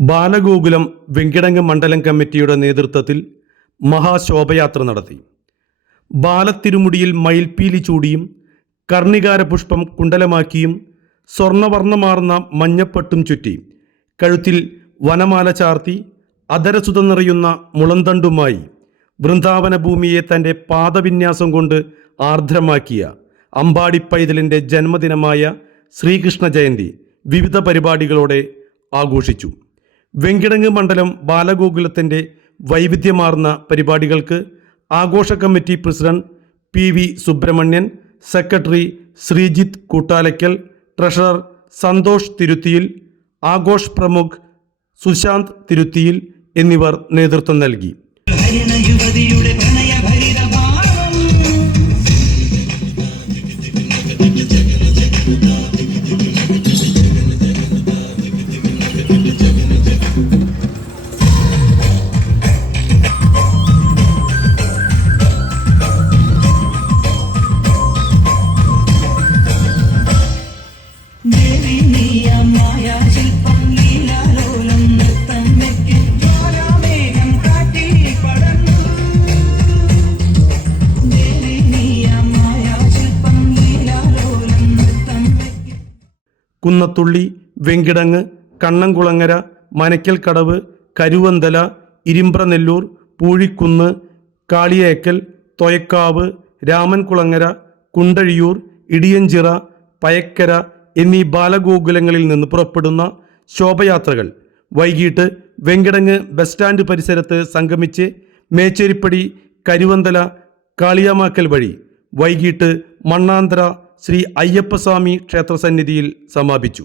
ബാലഗോകുലം വെങ്കിടങ്ങ് മണ്ഡലം കമ്മിറ്റിയുടെ നേതൃത്വത്തിൽ മഹാശോഭയാത്ര നടത്തി. ബാലത്തിരുമുടിയിൽ മയിൽപ്പീലി ചൂടിയും കർണികാര പുഷ്പം കുണ്ടലമാക്കിയും സ്വർണവർണമാർന്ന മഞ്ഞപ്പട്ടും ചുറ്റി കഴുത്തിൽ വനമാല ചാർത്തി അതരസുത നിറയുന്ന മുളന്തണ്ടുമായി വൃന്ദാവന ഭൂമിയെ തന്റെ പാദവിന്യാസം കൊണ്ട് ആർദ്രമാക്കിയ അമ്പാടിപ്പൈതലിന്റെ ജന്മദിനമായ ശ്രീകൃഷ്ണ ജയന്തി വിവിധ പരിപാടികളോടെ ആഘോഷിച്ചു. വെങ്കിടങ്ങ് മണ്ഡലം ബാലഗോകുലത്തിന്റെ വൈവിധ്യമാർന്ന പരിപാടികൾക്ക് ആഘോഷ committee president P V Subramanian secretary Sreejith Koottalakkal treasurer Santhosh Thiruthiyil Aghosh പ്രമുഖ് സുശാന്ത് തിരുത്തിയിൽ എന്നിവർ നേതൃത്വം നൽകി. കുന്നത്തുള്ളി വെങ്കിടങ്ങ് കണ്ണംകുളങ്ങര മനയ്ക്കൽക്കടവ് കരുവന്തല ഇരിമ്പ്രനെല്ലൂർ പൂഴിക്കുന്ന് കാളിയേക്കൽ തൊയക്കാവ് രാമൻകുളങ്ങര കുണ്ടഴിയൂർ ഇടിയഞ്ചിറ പയക്കര എന്നീ ബാലഗോകുലങ്ങളിൽ നിന്ന് പുറപ്പെടുന്ന ശോഭയാത്രകൾ വൈകിട്ട് വെങ്കിടങ്ങ് ബസ് സ്റ്റാൻഡ് പരിസരത്ത് സംഗമിച്ച് മേച്ചേരിപ്പടി കരുവന്തല കാളിയാമാക്കൽ വഴി വൈകിട്ട് മണ്ണാന്തര ശ്രീ അയ്യപ്പസ്വാമി ക്ഷേത്രസന്നിധിയിൽ സമാപിച്ചു.